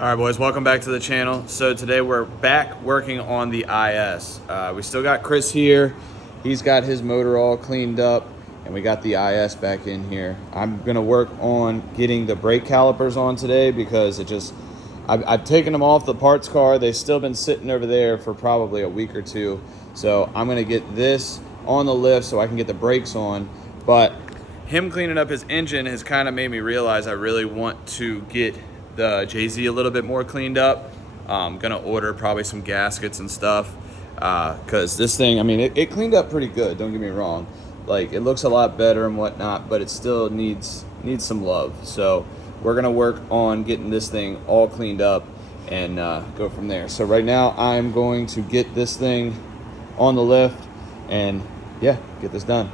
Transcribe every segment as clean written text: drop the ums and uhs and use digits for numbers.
All right, boys, welcome back to the channel. So today we're back working on the IS. We still got Chris here. He's got his motor all cleaned up, and we got the IS back in here. I'm gonna work on getting the brake calipers on today because I've taken them off the parts car. They've still been sitting over there for probably a week or two. So I'm gonna get this on the lift so I can get the brakes on. But him cleaning up his engine has kind of made me realize I really want to get the JZ a little bit more cleaned up. I'm gonna order probably some gaskets and stuff because this thing, I mean, it cleaned up pretty good, don't get me wrong. Like, it looks a lot better and whatnot, but it still needs some love. So we're gonna work on getting this thing all cleaned up and go from there. So right now I'm going to get this thing on the lift and yeah, get this done.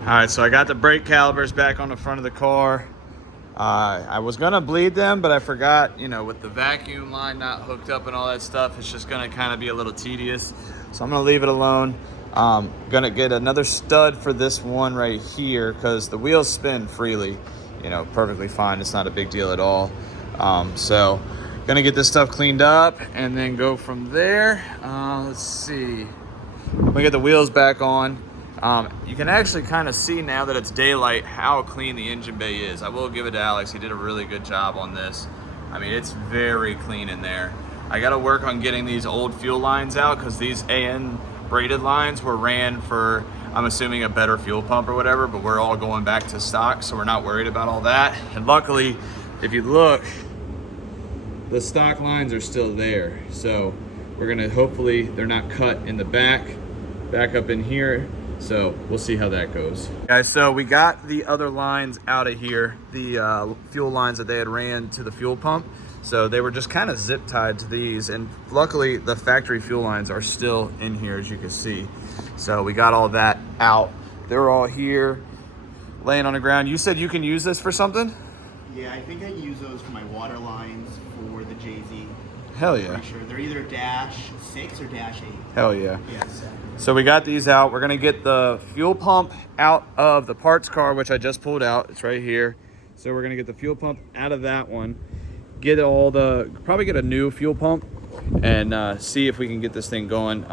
All right, so I got the brake calipers back on the front of the car. I was gonna bleed them, but I forgot, you know, with the vacuum line not hooked up and all that stuff, it's just gonna kind of be a little tedious. So I'm gonna leave it alone. Gonna get another stud for this one right here because the wheels spin freely, you know, perfectly fine. It's not a big deal at all. So gonna get this stuff cleaned up and then go from there. Let's see. I'm gonna get the wheels back on. You can actually kind of see now that it's daylight how clean the engine bay is. I will give it to Alex. He did a really good job on this. I mean, it's very clean in there. I got to work on getting these old fuel lines out because these AN braided lines were ran for, I'm assuming, a better fuel pump or whatever, but we're all going back to stock, so we're not worried about all that. And luckily, if you look, the stock lines are still there. So we're gonna, hopefully they're not cut in the back up in here. So we'll see how that goes. Guys, so we got the other lines out of here, the fuel lines that they had ran to the fuel pump. So they were just kind of zip tied to these, and luckily the factory fuel lines are still in here, as you can see. So we got all that out. They're all here, laying on the ground. You said you can use this for something? Yeah, I think I use those for my water lines for the JZ. Hell yeah. Pretty sure. They're either -6 or -8. Hell yeah. Yes. So we got these out. We're gonna get the fuel pump out of the parts car, which I just pulled out. It's right here. So we're gonna get the fuel pump out of that one, get probably get a new fuel pump and see if we can get this thing going.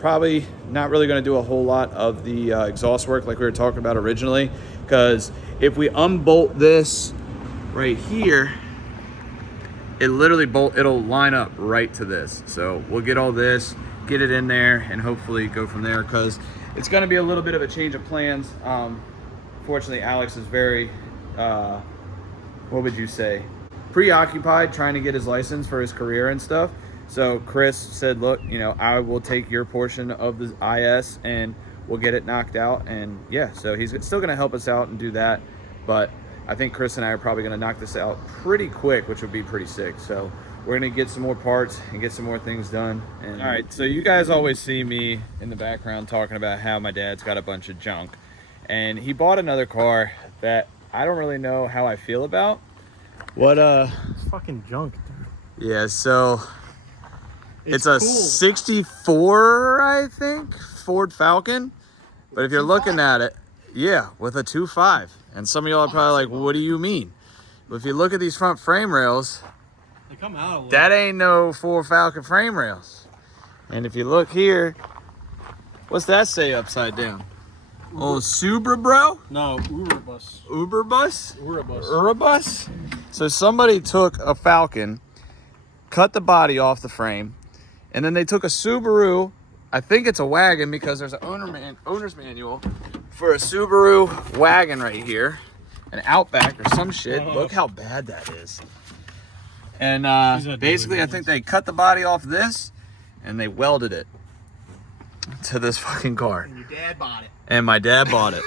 Probably not really gonna do a whole lot of the exhaust work like we were talking about originally, because if we unbolt this right here, it'll line up right to this. So we'll get all this, get it in there, and hopefully go from there, because it's going to be a little bit of a change of plans. Fortunately, Alex is very, what would you say, preoccupied trying to get his license for his career and stuff. So Chris said, look, you know, I will take your portion of the IS and we'll get it knocked out. And yeah, so he's still going to help us out and do that. But I think Chris and I are probably going to knock this out pretty quick, which would be pretty sick. So we're going to get some more parts and get some more things done. And all right, so you guys always see me in the background talking about how my dad's got a bunch of junk. And he bought another car that I don't really know how I feel about. It's fucking junk, dude. Yeah, so it's a cool. 64, I think, Ford Falcon. But if you're looking at it, yeah, with a 2.5. And some of y'all are probably like, what do you mean? But if you look at these front frame rails, They come out a little. that ain't no Ford Falcon frame rails. And if you look here, what's that say upside down? Oh, Subaru, bro? No, Uribus. Uber bus? Uribus. Uribus? So somebody took a Falcon, cut the body off the frame, and then they took a Subaru. I think it's a wagon because there's an owner's manual for a Subaru wagon right here, an Outback or some shit. Look how bad that is. And basically, I think they cut the body off this and they welded it to this fucking car. And your dad bought it. And my dad bought it.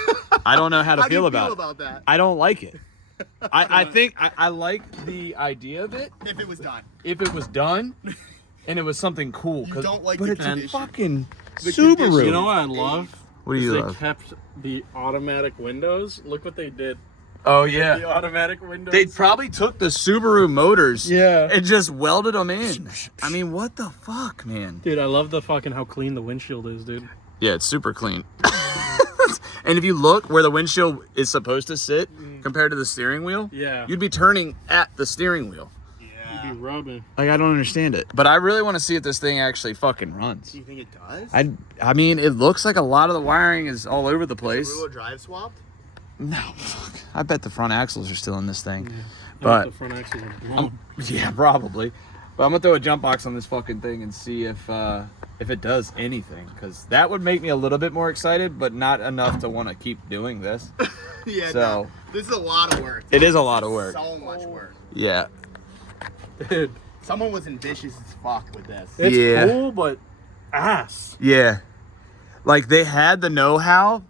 I don't know how to How do you feel feel about about that? I don't like it. I think I like the idea of it If it was done. if it was done and it was something cool. You don't like but the it's a condition. fucking The Subaru. condition. You know what I love? What do you They love? kept the automatic windows. Look what they did. Oh The yeah. automatic windows. They probably took the Subaru motors Yeah. and just welded them in. I mean, what the fuck, man? Dude, I love the fucking how clean the windshield is, dude. Yeah, it's super clean. And if you look where the windshield is supposed to sit compared to the steering wheel, Yeah. you'd be turning at the steering wheel. Yeah. You'd be rubbing. Like, I don't understand it. But I really want to see if this thing actually fucking runs. Do you think it does? I mean, it looks like a lot of the wiring is all over the place. Is the rear drive swapped? No, fuck. I bet the front axles are still in this thing. Yeah. But The front axles are blown. yeah, probably. But I'm gonna throw a jump box on this fucking thing and see if it does anything, because that would make me a little bit more excited, but not enough to want to keep doing this. Yeah. So No, this is a lot of work. it is a lot of work. So much work. Yeah. Dude, Someone was ambitious as fuck with this. it's Yeah. cool, but ass. Yeah. Like, they had the know-how,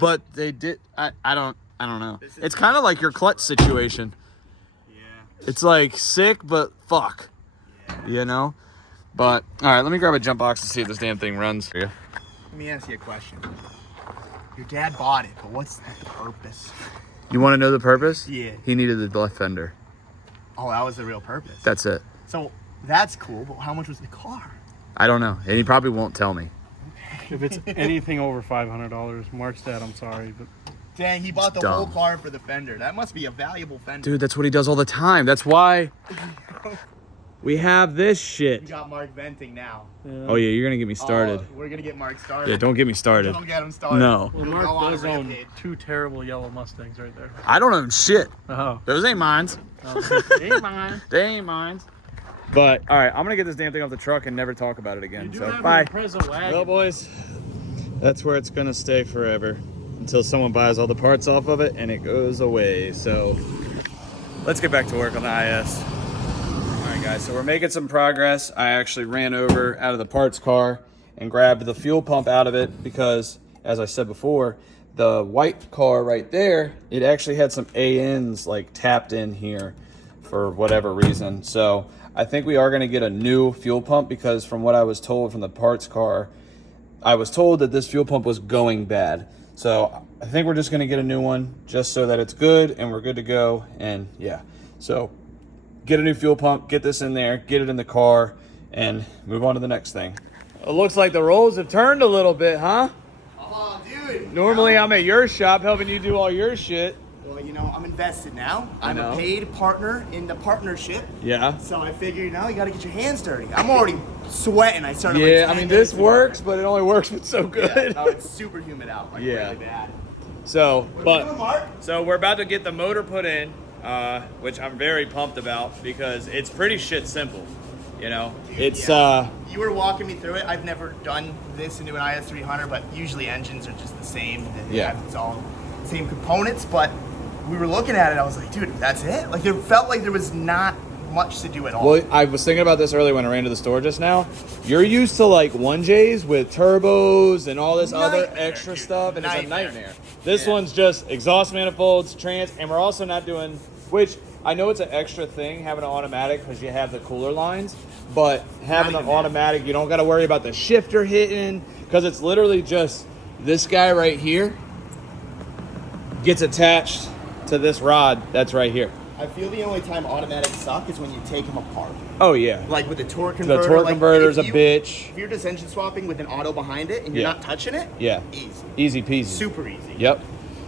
but they did. I don't know. This is- It's kind of like your clutch situation. Yeah. It's like sick, but fuck. Yeah. You know? But, all right, let me grab a jump box to see if this damn thing runs for you. Let me ask you a question. Your dad bought it, but what's the purpose? You want to know the purpose? Yeah. He needed the left fender. Oh, that was the real purpose. That's it. So that's cool, but how much was the car? I don't know. And he probably won't tell me. If it's anything over $500, Mark's dad, I'm sorry, but Dang, he bought the Dumb. whole car for the fender. That must be a valuable fender. Dude, that's what he does all the time. That's why we have this We shit. got Mark venting now. Oh, yeah, you're going to get me started. Oh, we're gonna get Mark started. Yeah, don't get me started. Don't get him started. No. well, He'll Mark go on a does own rampage. 2 terrible yellow Mustangs right there. I don't own shit. Oh. Those ain't mine. Hey, man. They ain't mine. But, all right, I'm going to get this damn thing off the truck and never talk about it You again. do So, have bye. an Impreza wagon. Well, boys, that's where it's going to stay forever until someone buys all the parts off of it and it goes away. So, let's get back to work on the IS. All right, guys, so we're making some progress. I actually ran over out of the parts car and grabbed the fuel pump out of it because, as I said before, the white car right there, it actually had some ANs like tapped in here for whatever reason. So I think we are going to get a new fuel pump, because from what I was told from the parts car, I was told that this fuel pump was going bad. So I think we're just going to get a new one just so that it's good and we're good to go. And yeah, so get a new fuel pump, get this in there, get it in the car, and move on to the next thing. It looks like the roles have turned a little bit, huh? Oh, dude. Normally I'm at your shop helping you do all your shit. Well, you know, I'm invested now. I I'm know. a paid partner in the partnership. Yeah. So I figure, you know, you got to get your hands dirty. I'm already sweating. I started. Yeah, like I 10 mean, this days ago. works, but it only works when it's so Yeah, good. no, it's super humid out. Like, Yeah. really bad. So, What are we but doing, Mark? so we're about to get the motor put in, which I'm very pumped about because it's pretty shit simple. You know, it's Yeah. You were walking me through it. I've never done this into an IS300, but usually engines are just the same. Yeah. It's all same components, but we were looking at it. I was like, dude, that's it? Like, it felt like there was not much to do at all. Well, I was thinking about this earlier when I ran to the store just now. You're used to like 1Js with turbos and all this other Nightmare, extra dude. stuff, and it's a Nightmare. nightmare. This Yeah. one's just exhaust manifolds, trans, and we're also not doing, which I know it's an extra thing having an automatic because you have the cooler lines, but having Not an even that. automatic, you don't got to worry about the shifter hitting, because it's literally just this guy right here gets attached to this rod that's right here. I feel the only time automatics suck is when you take them apart. Oh yeah, Like with the torque the converter. torque like, converter's a if you- bitch. If you're just engine swapping with an auto behind it and you're Yeah. not touching it, Yeah, easy. easy peasy. Super easy. Yep.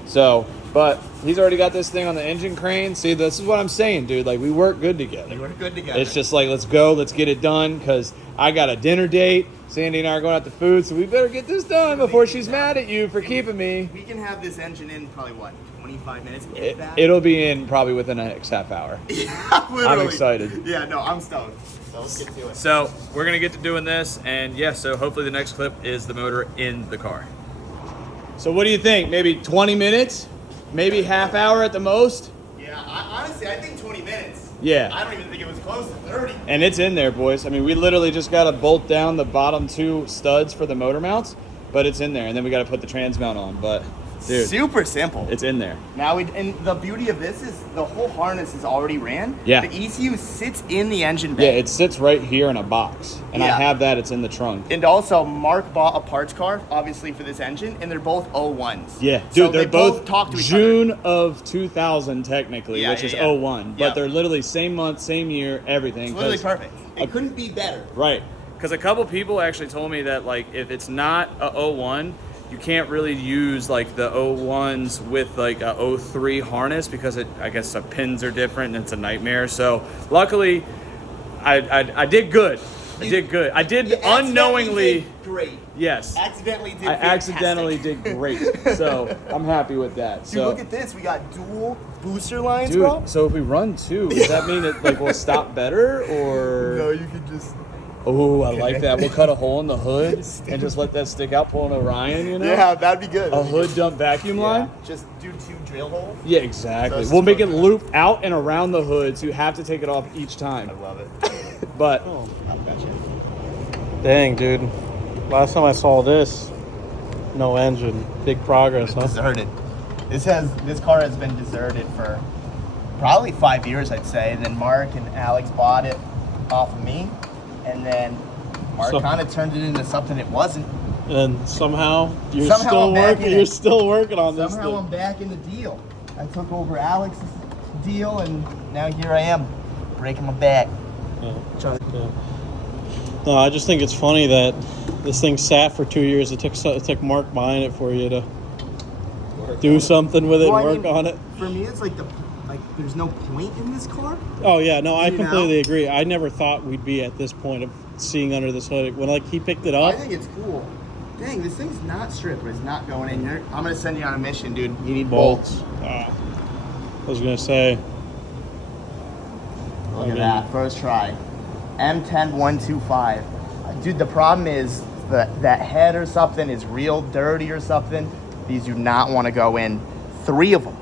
So, but he's already got this thing on the engine crane. See, this is what I'm saying, dude. Like, we work good together. We're good together. It's just like, let's go, let's get it done, because I got a dinner date. Sandy and I are going out to food, so we better get this done before she's mad at you for keeping me. We can have this engine in probably what, 25 minutes? If that? It'll be in probably within the next half hour. Literally. I'm excited. Yeah, no, I'm stoked. So let's get to it. So, we're going to get to doing this, and yeah, so hopefully the next clip is the motor in the car. So what do you think? Maybe 20 minutes? Maybe half hour at the most? Yeah, honestly, I think 20 minutes. Yeah. I don't even think it was close to 30. And it's in there, boys. I mean, we literally just got to bolt down the bottom 2 studs for the motor mounts, but it's in there. And then we got to put the trans mount on. But, dude, Super simple. it's in there. Now, and the beauty of this is the whole harness is already ran. Yeah. The ECU sits in the engine bay. Yeah, it sits right here in a box. And I Yeah. have that. It's in the trunk. And also, Mark bought a parts car, obviously, for this engine, and they're both 01s. Yeah, So dude, they're they both talk to each June of 2000 technically, Yeah, which yeah, is yeah. 01. But Yeah. they're literally same month, same year, everything. It's literally 'cause- perfect. It couldn't be better. Right. Because a couple people actually told me that, like, if it's not a 01, you can't really use like the 01s with like a 03 harness because I guess the pins are different and it's a nightmare. So luckily I did good. I did good. I did You accidentally unknowingly. did great. Yes. Accidentally did I fantastic. accidentally did great. So I'm happy with that. Dude, So look at this. We got dual booster lines, dude, bro. so if we run 2, does that mean it like will stop better or? No, you can just. Oh, I like that. We'll cut a hole in the hood and just let that stick out, pull an Orion, you know? Yeah, that'd be good. A hood dump vacuum line? Just do 2 drill holes. Yeah, exactly. That's We'll make it fucking- loop out and around the hood, so you have to take it off each time. I love it. But I bet you. Dang, dude. Last time I saw this, no engine. Big progress, huh? Deserted. This car has been deserted for probably 5 years, I'd say. And then Mark and Alex bought it off of me, and then Mark So- kind of turned it into something it wasn't. And somehow you're Somehow still I'm back working. in it. You're still working on this Somehow I'm thing. back in the deal. I took over Alex's deal, and now here I am, breaking my back. Yeah. Trying to- Yeah. No, I just think it's funny that this thing sat for 2 years. It took Mark buying it for you to do something with it, Well, I work mean, on it. For me, it's like there's no point in this car. Oh yeah, no, I You know? completely agree. I never thought we'd be at this point of seeing under this hood. When like he picked it I up, think it's cool. Dang, this thing's not stripped, but it's not going in here. I'm gonna send you on a mission, dude. you need bolts. I was gonna say, Look I at mean- that, first try. M10125. Dude, the problem is that head or something is real dirty or something. These do not want to go in. 3 of them.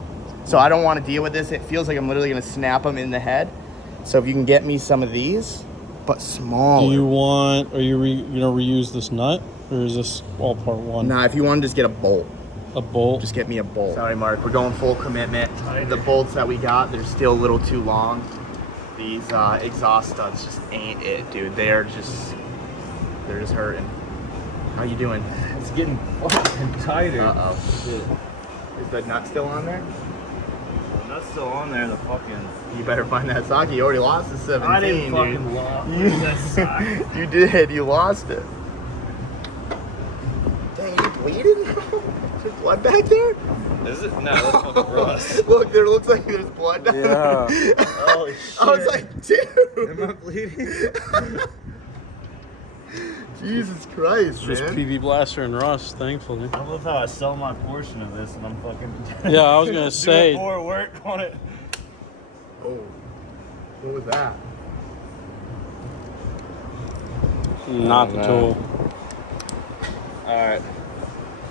So I don't want to deal with this. It feels like I'm literally gonna snap them in the head. So if you can get me some of these, but smaller. do you want? Are you gonna reuse this nut, or is this all part one? Nah, if you want to just get a bolt. A bolt. Just get me a bolt. Sorry, Mark. We're going full commitment. The bolts that we got, they're still a little too long. These exhaust studs just ain't it, dude. They're just hurting. How you doing? It's getting fucking tighter. Uh-oh. Is the nut still on there? The nut's still on there, the fucking... You better find that socket. You already lost the 17, I didn't dude. fucking lost. You did. You lost it. Dang, you bleeding? Is there blood back there? Is it? No, that's fucking rust. Look, there looks like there's blood down Yeah. there. Oh, shit. I was like, dude. Am I bleeding? Jesus Christ, Just man. PV blaster and rust, thankfully. I love how I sell my portion of this and I'm fucking... Yeah, I was gonna doing say. more work on it. Oh, what was that? Not the tool. Alright.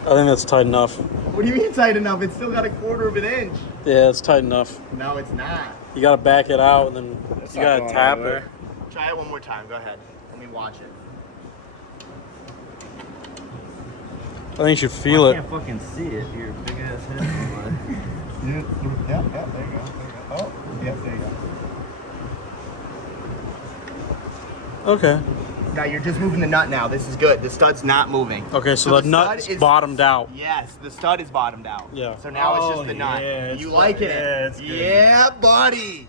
I think that's tight enough. What do you mean tight enough? It's still got a 1/4 of an inch. Yeah, it's tight enough. No, it's not. You gotta back it out, and then It's you not gotta going tap anywhere. it. Try it one more time. Go ahead. Let me watch it. I think you should feel I it. can't fucking see it. Your big ass head. Yeah, there you go. There you go. Oh, yeah, there you go. Okay. Now you're just moving the nut now. This is good. The stud's not moving. Okay, so the nut's stud is bottomed out. Yes, the stud is bottomed out. Yeah. So now it's Oh, just the nut. yeah, it's You fu- like it? yeah, it's good. Yeah, buddy.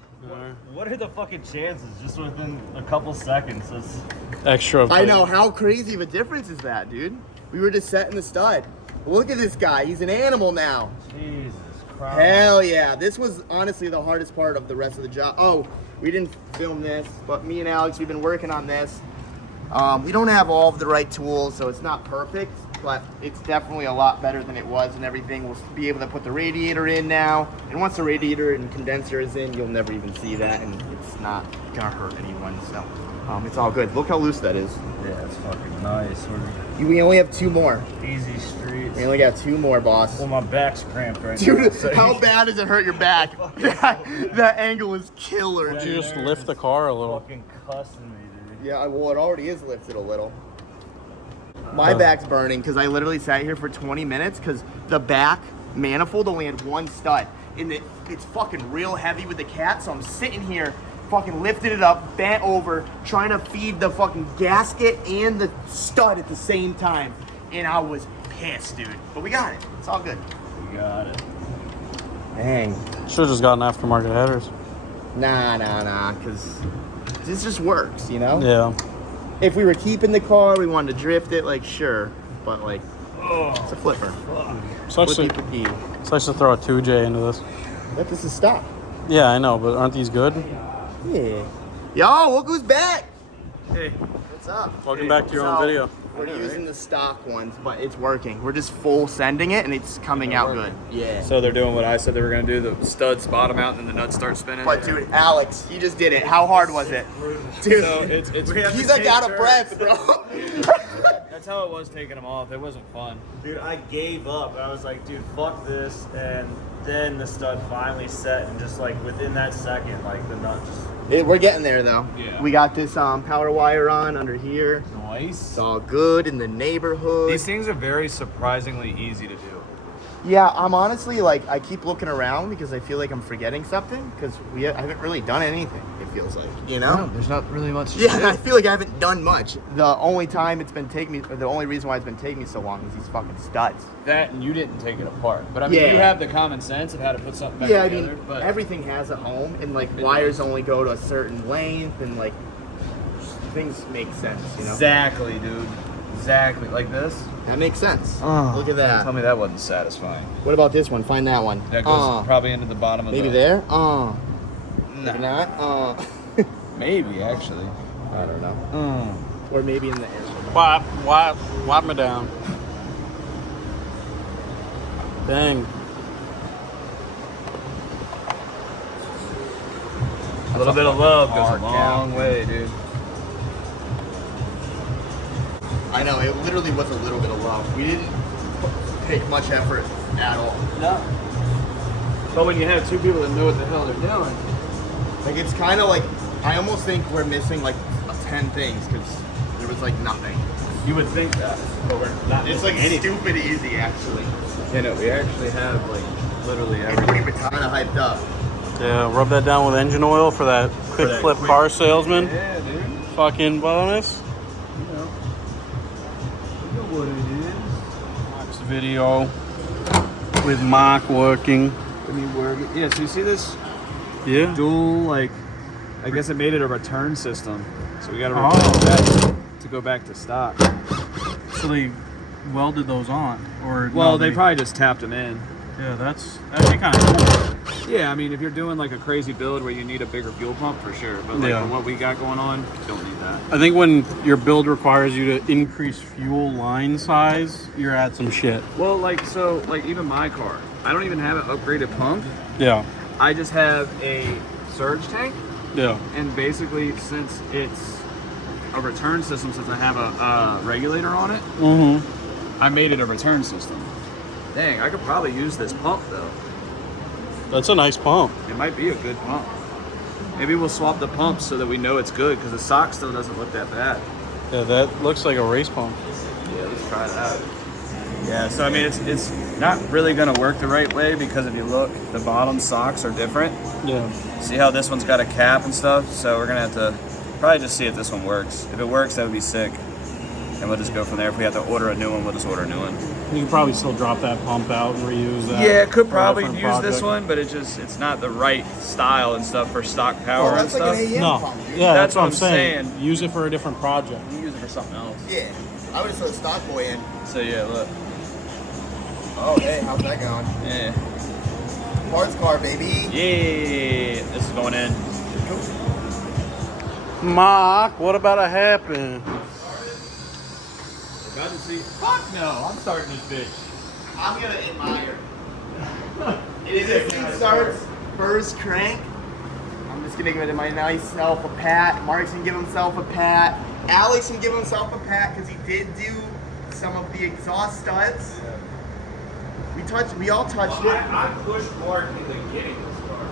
What are the fucking chances? Just within a couple seconds. It's... Extra. I know. How crazy of a difference is that, dude? We were just setting the stud. Look at this guy. He's an animal now. Jesus Christ. Hell yeah. This was honestly the hardest part of the rest of the job. Oh, we didn't film this, but me and Alex, we've been working on this. We don't have all of the right tools, so it's not perfect, but it's definitely a lot better than it was and everything. We'll be able to put the radiator in now, and once the radiator and condenser is in, you'll never even see that, and it's not gonna hurt anyone, so it's all good. Look how loose that is. Yeah, it's fucking nice. We only have 2 more. We're easy streets. We only got 2 more, boss. Well, my back's cramped right Dude, now. so- how bad does it hurt your back? that angle is killer, Why don't dude. you just lift the car a little? Fucking cussing me, dude. Yeah, well, it already is lifted a little. My back's burning because I literally sat here for 20 minutes because the back manifold only had 1 stud. And it's fucking real heavy with the cat, so I'm sitting here fucking lifting it up, bent over, trying to feed the fucking gasket and the stud at the same time. And I was pissed, dude. But we got it. It's all good. You got it. Dang. Should have just gotten aftermarket headers. Nah, because this just works, you know? Yeah. If we were keeping the car, we wanted to drift it, like, sure. But, like, it's a flipper. It's actually, Flippy. it's nice to throw a 2J into this. But this is stock. Yeah, I know, but aren't these good? Yeah. Yo, look who's back. Hey, What's up? welcome back to your own video. We're using the stock ones, but it's working. We're just full sending it, and it's coming out good. Yeah. So they're doing what I said they were gonna do. The studs bottom out, and then the nuts start spinning. But dude, Alex, he just did it. How hard was it? Dude, So it's he's like out of breath, bro. that's how it was taking them off. It wasn't fun. Dude, I gave up. I was like, dude, fuck this. And then the stud finally set, and just like within that second, like the nut just. We're getting there though. Yeah. We got this power wire on under here. Nice. It's all good in the neighborhood. These things are very surprisingly easy to do. Yeah, I'm honestly like, I keep looking around because I feel like I'm forgetting something because I haven't really done anything, it feels like, you know? No, there's not really much to Yeah, do. I feel like I haven't done much. The only time it's been taking me, or the only reason why it's been taking me so long is these fucking studs. That and you didn't take it apart. But I mean, Yeah. you have the common sense of how to put something back Yeah, I together. mean, but everything has a home, and like It wires does. only go to a certain length, and like things make sense, you know? exactly, dude. Exactly. Like this. That makes sense. Oh, Look at that. Tell me that wasn't satisfying. What about this one? Find that one. That goes probably into the bottom of maybe the... there. Nah. Maybe not. Maybe, actually. I don't know. Or maybe in the air. Wipe me down. Dang. A little bit of love goes hard a long way, dude. I know, it literally was a little bit of love. We didn't take much effort at all. No. But when you have two people that know what the hell they're doing, Like, it's kind of like, I almost think we're missing like 10 things because there was like nothing. you would think that. But we're not. It's like anything. stupid easy, actually. You know, we actually have like literally And everything. we've been kind of hyped up. Yeah, rub that down with engine oil for that quick that flip quick- car salesman. Yeah, dude. Fucking bonus. You know what it is. Next video with Mark working. I mean, yeah. So you see this Yeah. dual, like, I guess it made it a return system. So we got to Oh. return that to go back to stock. So they welded those on, or Well, no, they probably just tapped them in. Yeah, that's actually kind of cool. Yeah, I mean, if you're doing like a crazy build where you need a bigger fuel pump, for sure. But like Yeah. for what we got going on, you don't need that. I think when your build requires you to increase fuel line size, you're at some shit. Well, like, so, like, even my car, I don't even have an upgraded pump. Yeah. I just have a surge tank. Yeah. And basically, since it's a return system, since I have a regulator on it, Mm-hmm. I made it a return system. Dang, I could probably use this pump, though. That's a nice pump. It might be a good pump. Maybe we'll swap the pumps so that we know it's good, because the sock still doesn't look that bad. Yeah, that looks like a race pump. Yeah, let's try that. Yeah, so I mean, it's not really gonna work the right way, because if you look, the bottom socks are different. Yeah. See how this one's got a cap and stuff? So we're gonna have to probably just see if this one works. If it works, that would be sick. And we'll just go from there. If we have to order a new one, we'll just order a new one. You could probably still drop that pump out and reuse that. Yeah, could for a probably different use this project. one, but it's not the right style and stuff for stock power and that's like stuff. an AM No. pump, dude. Yeah, That's that's what what I'm I'm saying. saying. Use it for a different project. You use it for something else. Yeah. I would have thrown a stock boy in. So yeah, look. Oh, hey, how's that going? Yeah. Parts car, baby. Yeah. This is going in. Mark, what about a happen? About to see. Fuck no! I'm starting this bitch. I'm gonna admire. If this thing starts first crank, I'm just gonna give myself a pat. Mark's gonna give himself a pat. Alex can give himself a pat because he did do some of the exhaust studs. We all touched it. I pushed Mark into getting this car.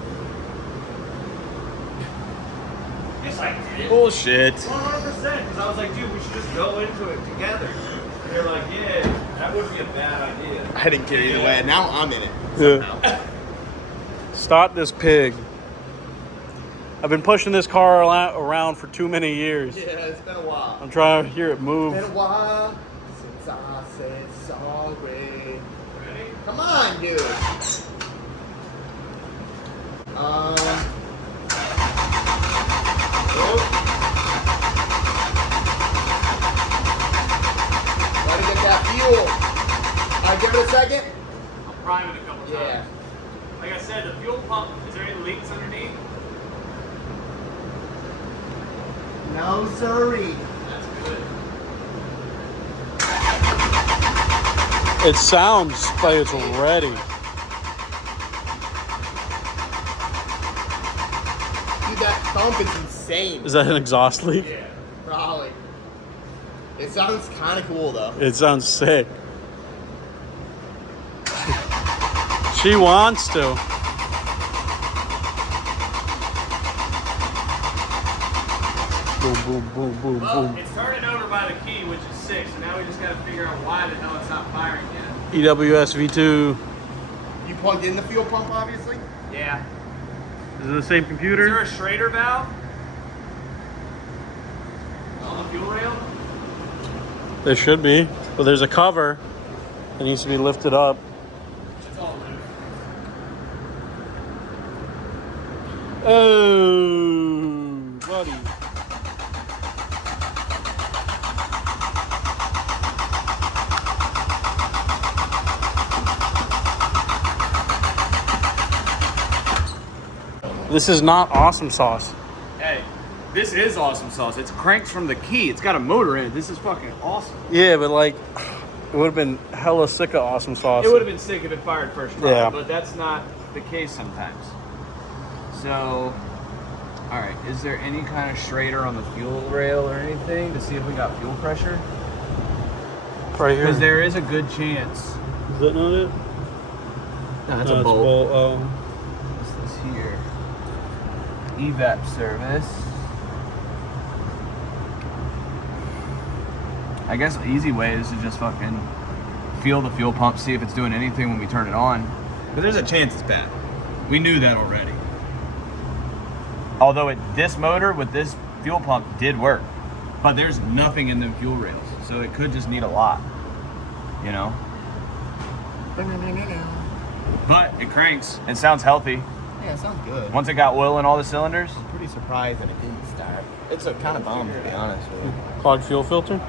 Yes, I did. Bullshit. 100%. Because I was like, dude, we should just go into it together. And you're like, yeah, that would be a bad idea. I didn't care either way. Now I'm in it. Yeah. Start this pig. I've been pushing this car around for too many years. Yeah, it's been a while. I'm trying to hear it move. It's been a while since I said sorry. Come on, dude. Gotta get that fuel. Give it a second. I'm priming a couple times. Yeah. Like I said, the fuel pump, is there any leaks underneath? No siree. It sounds like it's ready. Dude, that thump is insane. Is that an exhaust leak? Yeah, probably. It sounds kind of cool though. It sounds sick. She wants to. Boom, boom, boom, boom, Well, boom. it's turning over by the key, which is 6, so now we just got to figure out why the hell it's not firing yet. EWS V2. You plugged in the fuel pump, obviously? Yeah. Is it the same Is computer? there a Schrader valve on the fuel rail? There should be, but there's a cover that needs to be lifted up. It's all loose. Oh, buddy. This is not awesome sauce. Hey, this is awesome sauce. It's cranks from the key. It's got a motor in it. This is fucking awesome. Yeah, but like, it would have been hella sick of awesome sauce. It would have been sick if it fired first try, Yeah. but that's not the case sometimes. So, all right, is there any kind of Schrader on the fuel rail or anything to see if we got fuel pressure? Right here. Because there is a good chance. Is that not it? No, that's No, a it's bolt. Oh. What's this here? Evap service. I guess the easy way is to just fucking feel the fuel pump, see if it's doing anything when we turn it on. But there's a chance it's bad. We knew that already. Although this motor with this fuel pump did work, but there's nothing in the fuel rails, so it could just need a lot, you know? But it cranks. It sounds healthy. Yeah, it sounds good. Once it got oil in all the cylinders, I'm pretty surprised that it didn't start. It's a kind of bummed, to be honest with you. Clogged fuel filter?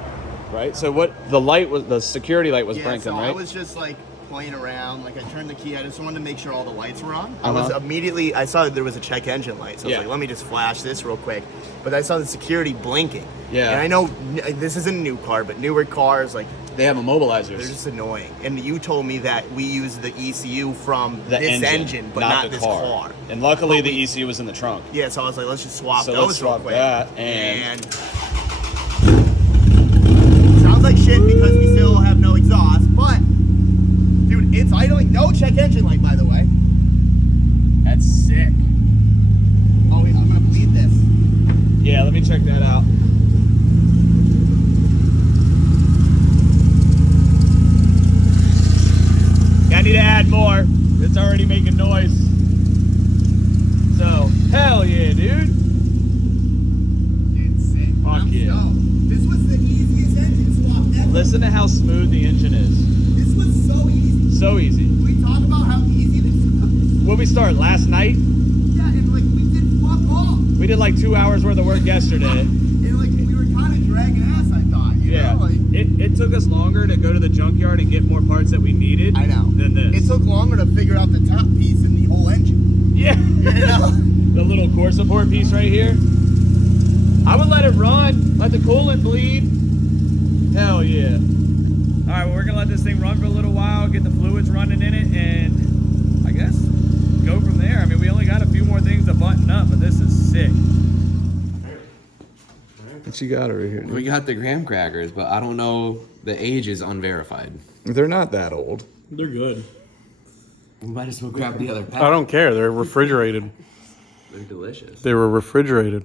right? So what the light was, the security light was Yeah, blinking, so right? I was just like playing around. Like I turned the key. I just wanted to make sure all the lights were on. I was Uh-huh. immediately. I saw that there was a check engine light, so I was Yeah. like, let me just flash this real quick. But I saw the security blinking. Yeah. And I know this isn't a new car, but newer cars like They have immobilizers. they're just annoying. And you told me that we use the ECU from The this engine, but not this car. And luckily But the we- ECU was in the trunk. Yeah, so I was like, let's just swap So those let's real swap quick. that, and- sounds like shit because we still have no exhaust, but dude, it's idling. No check engine light, by the way. That's sick. Oh, wait, I'm gonna bleed this. Yeah, let me check that out. I need to add more. It's already making noise. So, hell yeah, dude. Dude, sick. Fuck I'm yeah. stoked. This was the easiest engine swap ever. Listen to how smooth the engine is. This was so easy. So easy. Can we talk about how easy this was? When we start last night, Yeah, and like we did fuck off. we did like 2 hours worth of work yesterday. And like we were kind of dragging ass, I thought. You Yeah, know? Like, it took us longer to go to the junkyard and get more parts that we needed. I know. Than this. It took longer to figure out the top piece and the whole engine. Yeah. You know? The little core support piece right here. I would let it run, let the coolant bleed. Hell yeah. All right, well, we're gonna let this thing run for a little while, get the fluids running in it, and I guess go from there. I mean, we only got a few more things to button up, but this is sick. What you got over here? We got the graham crackers, but I don't know. The age is unverified. They're not that old. They're good. We might as well grab the other pack. I don't care. They're refrigerated. They're delicious. They were refrigerated.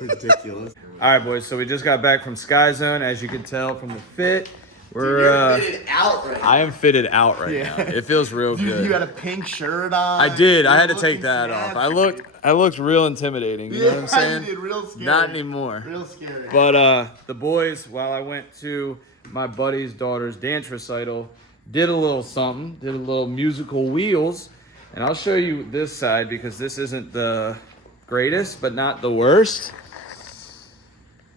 Ridiculous. All right, boys. So we just got back from Sky Zone, as you can tell from the fit. You're We're fitted out right now. I am fitted out right now. It feels real Dude, good. you got a pink shirt on. I did. I You're had to take looking that off. snazzy. I looked real intimidating. You know what I'm Yeah, saying? you did, real scary. Not anymore. Real scary. But the boys, while I went to my buddy's daughter's dance recital, did a little something. Did a little musical wheels, and I'll show you this side because this isn't the greatest, but not the worst.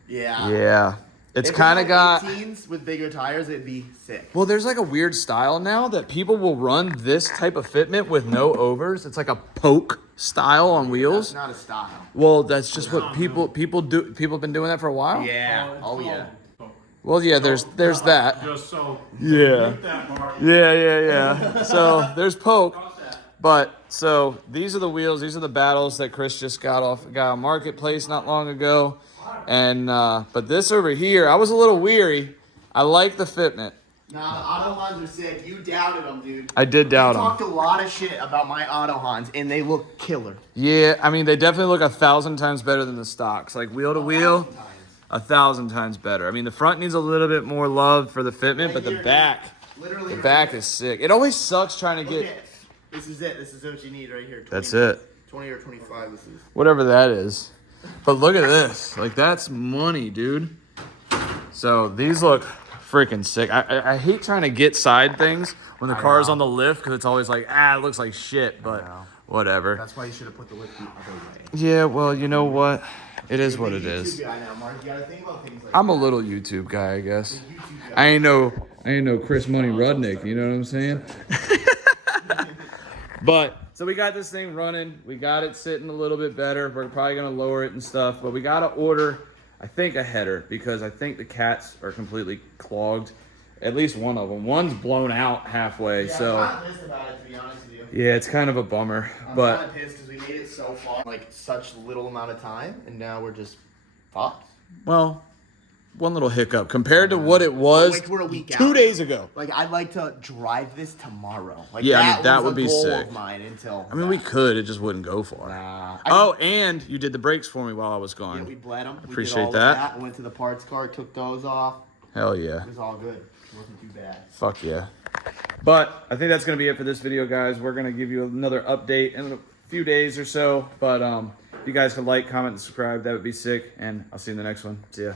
Yeah. Yeah, it's If it kind of had got. 18s with bigger tires, it'd be sick. Well, there's like a weird style now that people will run this type of fitment with no overs. It's like a poke style on That's wheels. not a style. Well, that's just what people do. People have been doing that for a while. Yeah. Oh yeah. Well, yeah. There's that. Just so. Yeah. Mute that, Mark. Yeah. So there's poke. But so these are the wheels. These are the battles that Chris just got on Marketplace not long ago. And but this over here, I was a little weary. I like the fitment. Nah, the Autohans are sick. You doubted them, dude. I did doubt You them. talked a lot of shit about my Autohans, and they look killer. Yeah, I mean they definitely look 1,000 times better than the stocks. Like wheel to wheel, 1,000 times better. I mean the front needs a little bit more love for the fitment, but the back is sick. It always sucks trying to get. This is it. This is what you need right here. 20, That's it. 20 or 25. This is. Whatever that is. But look at this. Like that's money, dude. So these look freaking sick. I hate trying to get side things when the car is on the lift because it's always like, it looks like shit, but whatever. That's why you should have put the lift the other way. Yeah, well, you know what? It is what it is. Guy now, Mark. You gotta think about things like I'm a little YouTube guy, I guess. I ain't no Chris Money Rudnick, you know what I'm saying? But so we got this thing running. We got it sitting a little bit better. We're probably gonna lower it and stuff, but we gotta order, I think, a header because I think the cats are completely clogged. At least one of them. One's blown out halfway. So I'm kind of pissed about it, to be honest with you. yeah, it's kind of a bummer. I'm But kind of pissed because we made it so far, like such little amount of time, and now we're just fucked. well, one little hiccup compared to what it was Like, we're a week 2 out. days ago. Like, I'd like to drive this tomorrow. Like, Yeah, I mean, that was would a be goal sick. of mine until. I mean, we could. It just wouldn't go far. Nah. Oh, and you did the brakes for me while I was gone. Yeah, we bled them. Appreciate we did all that. Of that. Went to the parts car, took those off. Hell yeah. It was all good. It wasn't too bad. Fuck yeah. But I think that's going to be it for this video, guys. We're going to give you another update in a few days or so. But if you guys could like, comment, and subscribe, that would be sick. And I'll see you in the next one. See ya.